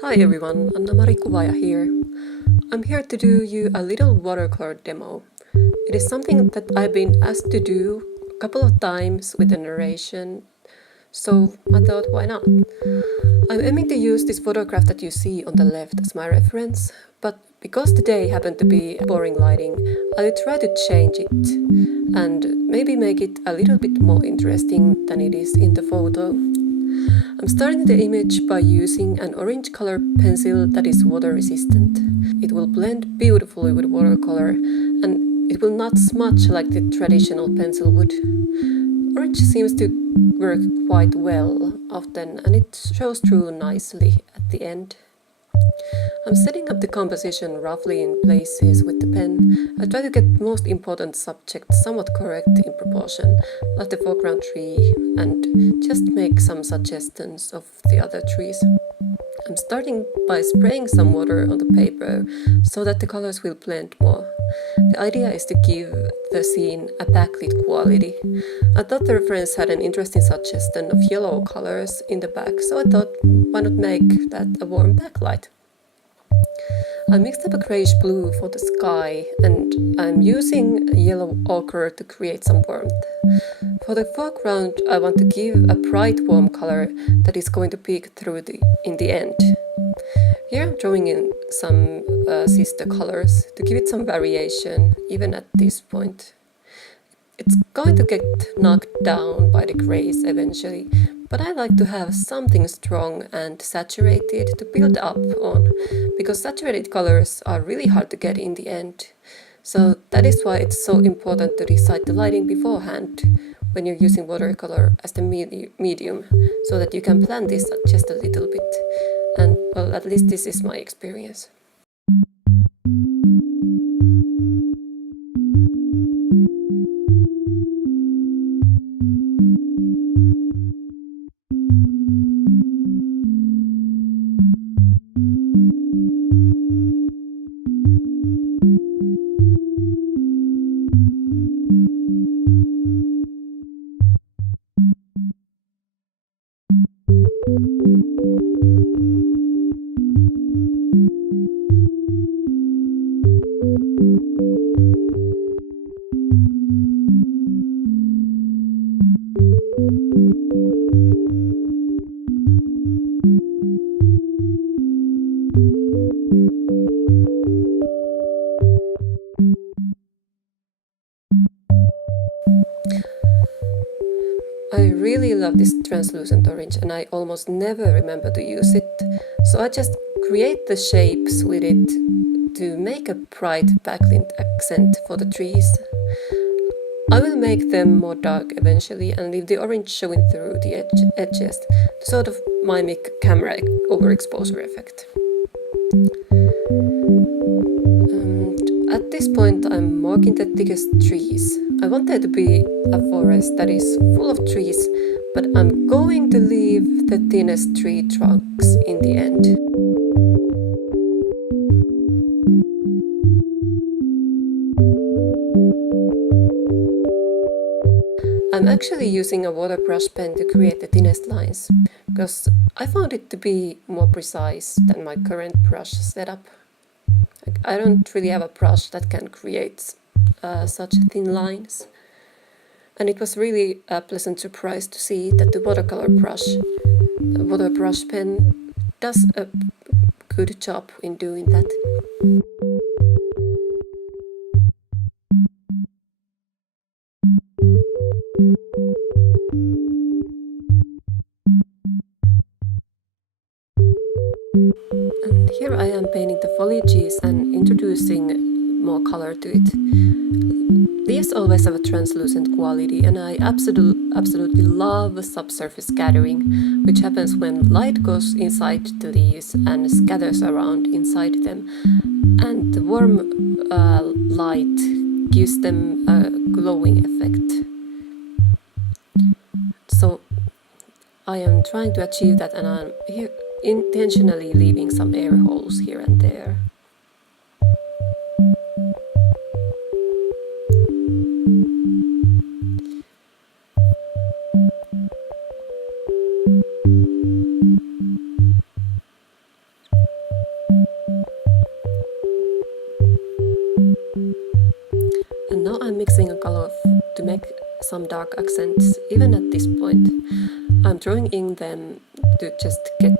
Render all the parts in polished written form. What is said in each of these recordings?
Hi everyone, Anna-Mari Kuvaja here. I'm here to do you a little watercolor demo. It is something that I've been asked to do a couple of times with a narration, so I thought why not? I'm aiming to use this photograph that you see on the left as my reference, but because today happened to be boring lighting, I'll try to change it and maybe make it a little bit more interesting than it is in the photo. I'm starting the image by using an orange color pencil that is water resistant. It will blend beautifully with watercolor and it will not smudge like the traditional pencil would. Orange seems to work quite well often and it shows through nicely at the end. I'm setting up the composition roughly in places with the pen. I try to get most important subjects somewhat correct in proportion, like the foreground tree, and just make some suggestions of the other trees. I'm starting by spraying some water on the paper so that the colors will blend more. The idea is to give the scene a backlit quality. I thought the reference had an interesting suggestion of yellow colors in the back, so I thought why not make that a warm backlight. I mixed up a grayish blue for the sky and I'm using yellow ochre to create some warmth. For the foreground I want to give a bright warm color that is going to peek through in the end. Here I'm drawing in some sister colors to give it some variation even at this point. It's going to get knocked down by the grays eventually, but I like to have something strong and saturated to build up on, because saturated colors are really hard to get in the end. So that is why it's so important to decide the lighting beforehand when you're using watercolor as the medium, so that you can plan this just a little bit. And well, at least this is my experience. I really love this translucent orange and I almost never remember to use it, so I just create the shapes with it to make a bright backlit accent for the trees. I will make them more dark eventually and leave the orange showing through the edges to sort of mimic camera overexposure effect. At this point I'm marking the thickest trees. I want there to be a forest that is full of trees, but I'm going to leave the thinnest tree trunks in the end. I'm actually using a water brush pen to create the thinnest lines, because I found it to be more precise than my current brush setup. I don't really have a brush that can create such thin lines. And it was really a pleasant surprise to see that the water brush pen does a good job in doing that. And here I am painting the foliages and introducing more color to it. Leaves always have a translucent quality and I absolutely love subsurface scattering, which happens when light goes inside the leaves and scatters around inside them. And the warm light gives them a glowing effect. So I am trying to achieve that and I'm here intentionally leaving some air holes here and there. make some dark accents even at this point. I'm drawing in them to just get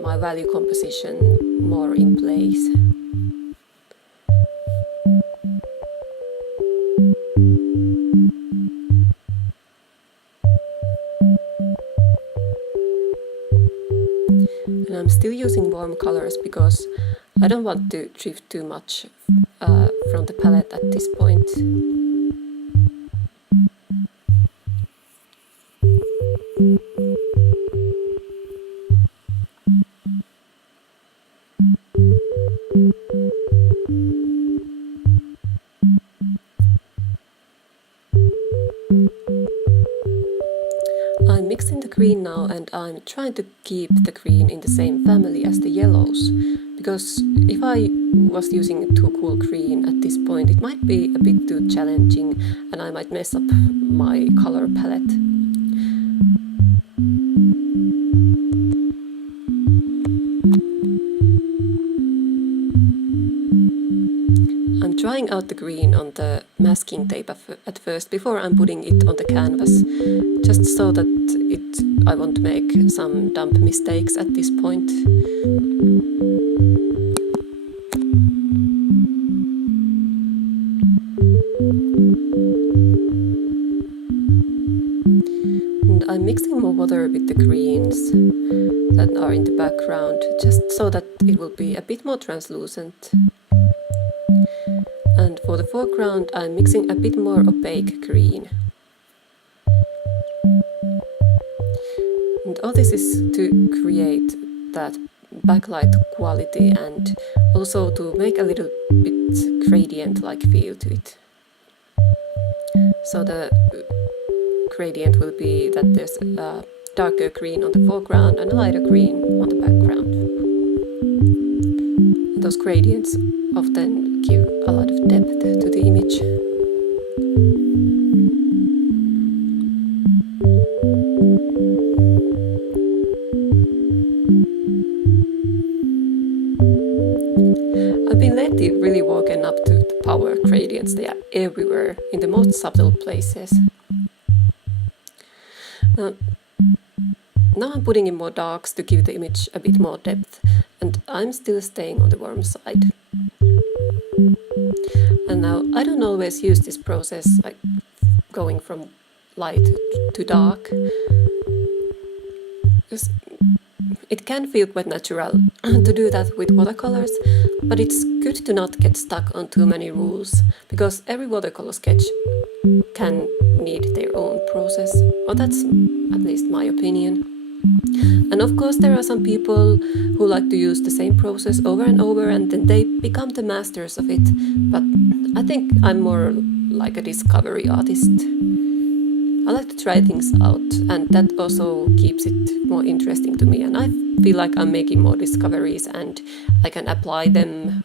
my value composition more in place. And I'm still using warm colors because I don't want to drift too much from the palette at this point. I'm mixing the green now, and I'm trying to keep the green in the same family as the yellows, because if I was using too cool green at this point, it might be a bit too challenging and I might mess up my color palette. I'm trying out the green on the masking tape at first before I'm putting it on the canvas, just so that I won't make some dumb mistakes at this point. And I'm mixing more water with the greens that are in the background, just so that it will be a bit more translucent. And for the foreground, I'm mixing a bit more opaque green. And all this is to create that backlight quality and also to make a little bit gradient-like feel to it. So the gradient will be that there's a darker green on the foreground and a lighter green on the background. And those gradients often give a lot of depth to the image. I've been lately really woken up to the power gradients. They are everywhere, in the most subtle places. Now I'm putting in more darks to give the image a bit more depth, and I'm still staying on the warm side. And now I don't always use this process, like going from light to dark, because it can feel quite natural to do that with watercolors, but it's good to not get stuck on too many rules, because every watercolor sketch can need their own process, or that's at least my opinion. And of course there are some people who like to use the same process over and over, and then they become the masters of it, but I think I'm more like a discovery artist. I like to try things out, and that also keeps it more interesting to me, and I feel like I'm making more discoveries and I can apply them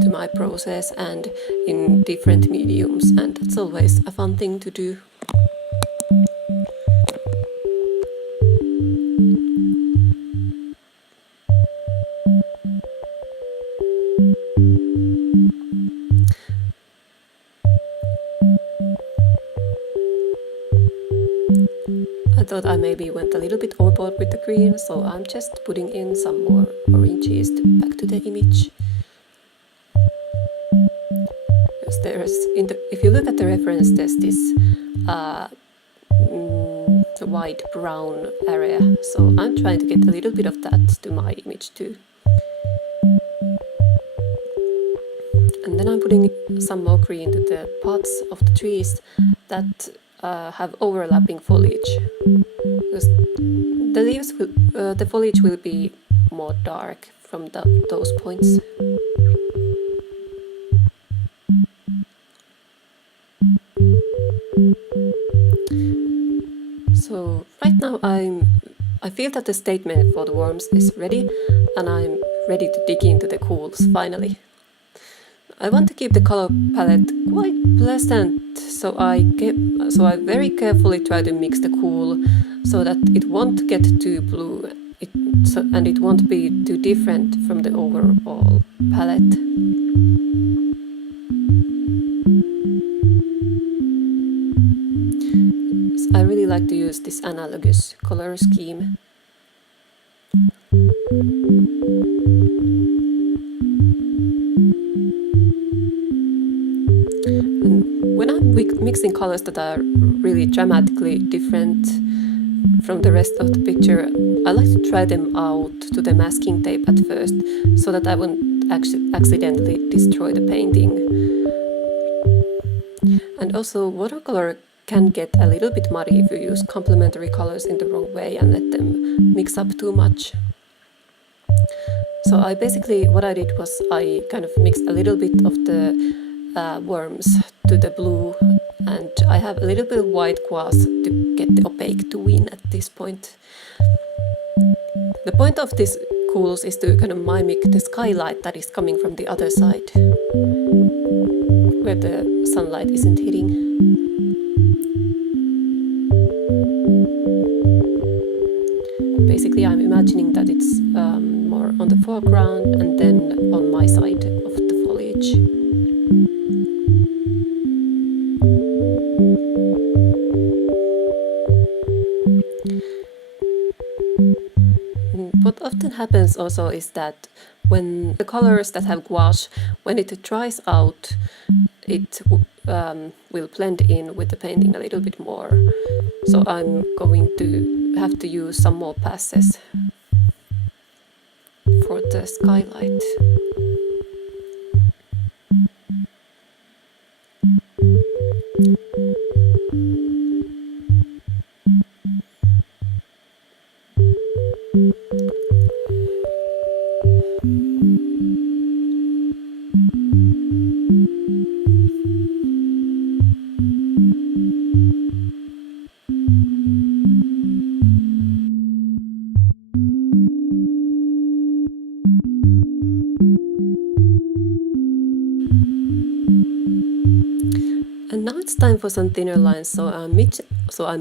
to my process and in different mediums, and that's always a fun thing to do. I thought I maybe went a little bit overboard with the green, so I'm just putting in some more oranges back to the image. Because if you look at the reference, there's this white brown area, so I'm trying to get a little bit of that to my image too. And then I'm putting some more green to the parts of the trees that have overlapping foliage, because the leaves the foliage will be more dark from those points. So right now I feel that the statement for the worms is ready, and I'm ready to dig into the cools finally. I want to keep the color palette quite pleasant, so I very carefully try to mix the cool so that it won't get too blue and it won't be too different from the overall palette. like to use this analogous color scheme. And when I'm mixing colors that are really dramatically different from the rest of the picture, I like to try them out to the masking tape at first, so that I won't accidentally destroy the painting. And also, watercolor can get a little bit muddy if you use complementary colors in the wrong way and let them mix up too much. So what I did was I kind of mixed a little bit of the worms to the blue, and I have a little bit of white gouache to get the opaque to win at this point. The point of this cools is to kind of mimic the skylight that is coming from the other side, where the sunlight isn't hitting. Basically, I'm imagining that it's more on the foreground and then on my side of the foliage. What often happens also is that when the colors that have gouache, when it dries out, it will blend in with the painting a little bit more. So I'm going to have to use some more passes for the skylight. And now it's time for some thinner lines, so I'm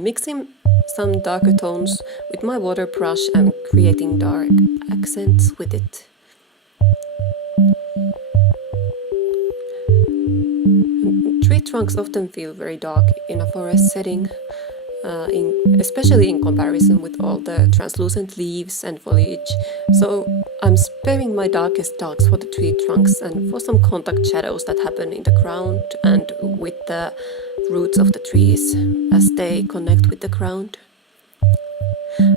mixing some darker tones with my water brush and creating dark accents with it. Tree trunks often feel very dark in a forest setting, especially in comparison with all the translucent leaves and foliage. So I'm sparing my darkest darks for the tree trunks and for some contact shadows that happen in the ground and with the roots of the trees as they connect with the ground.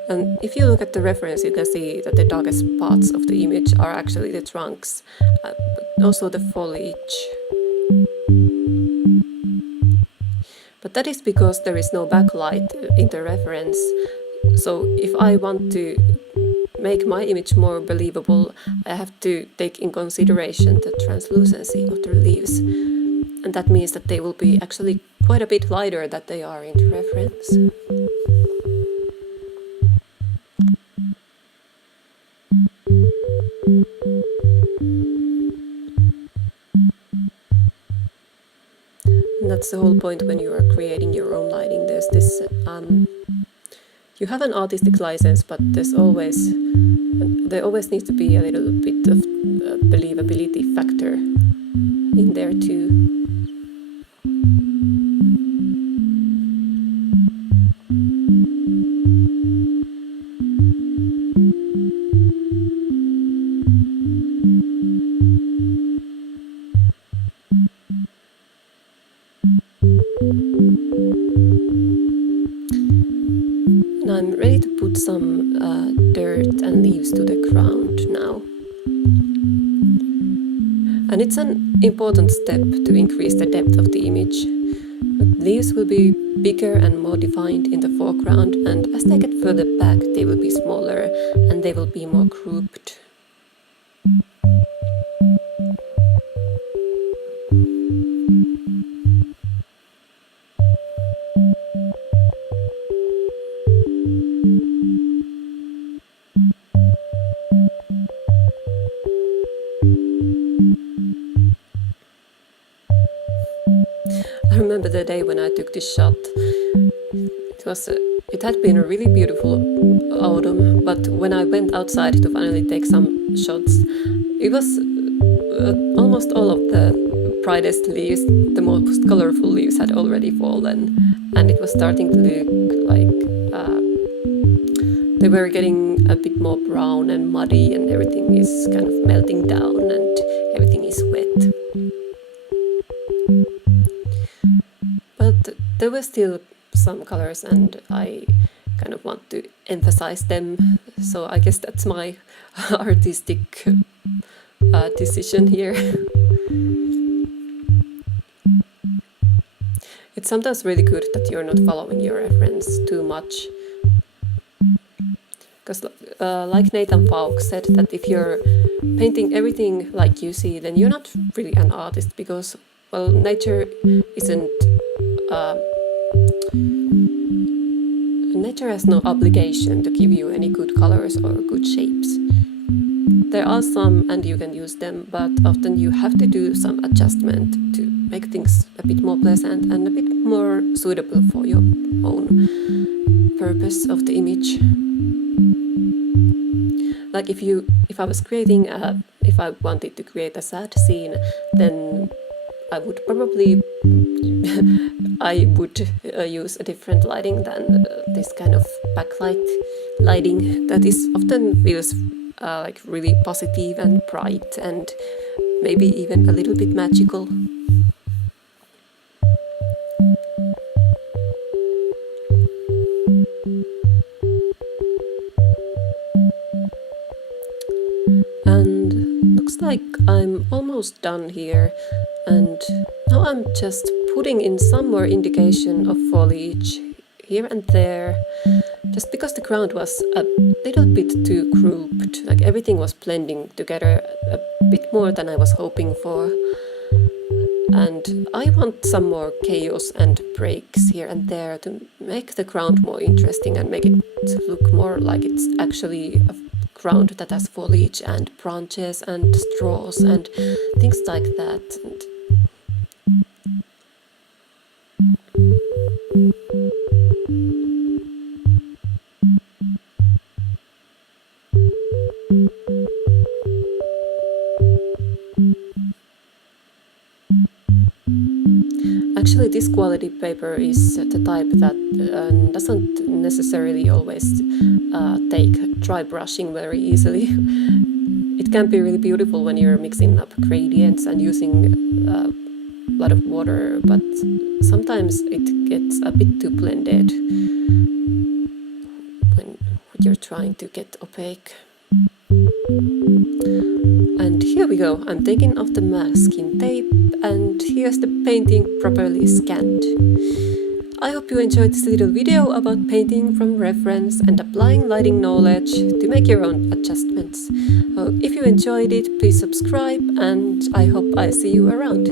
And if you look at the reference, you can see that the darkest parts of the image are actually the trunks, but also the foliage. But that is because there is no backlight in the reference. So if I want to make my image more believable, I have to take in consideration the translucency of the leaves. And that means that they will be actually quite a bit lighter than they are in the reference. And that's the whole point when you are creating your own lighting. There's this, you have an artistic license, but there always needs to be a little bit of believability factor in there too. Now I'm ready to put some dirt and leaves to the ground now. And it's an important step to increase the depth of the image. The leaves will be bigger and more defined in the foreground, and as they get further back they will be smaller and they will be more grouped. I remember the day when I took this shot. It had been a really beautiful autumn, but when I went outside to finally take some shots, it was almost all of the brightest leaves, the most colorful leaves had already fallen, and it was starting to look like they were getting a bit more brown and muddy, and everything is kind of melting down and everything is wet. But there were still some colors and I kind of want to emphasize them, so I guess that's my artistic decision here. It's sometimes really good that you're not following your reference too much. Because like Nathan Falk said, that if you're painting everything like you see, then you're not really an artist, because, well, nature isn't... nature has no obligation to give you any good colors or good shapes. There are some and you can use them, but often you have to do some adjustment to make things a bit more pleasant and a bit more suitable for your own purpose of the image. Like if I was creating if I wanted to create a sad scene, then I would probably use a different lighting than this kind of backlight lighting that is often feels like really positive and bright and maybe even a little bit magical. And looks like I'm almost done here, and now I'm just putting in some more indication of foliage here and there, just because the ground was a little bit too grouped, like everything was blending together a bit more than I was hoping for. And I want some more chaos and breaks here and there to make the ground more interesting and make it look more like it's actually a ground that has foliage and branches and straws and things like that. Actually, this quality paper is the type that doesn't necessarily always take dry brushing very easily. It can be really beautiful when you're mixing up gradients and using a lot of water, but sometimes it gets a bit too blended when you're trying to get opaque. And here we go, I'm taking off the masking tape, and here's the painting properly scanned. I hope you enjoyed this little video about painting from reference and applying lighting knowledge to make your own adjustments. If you enjoyed it, please subscribe, and I hope I see you around.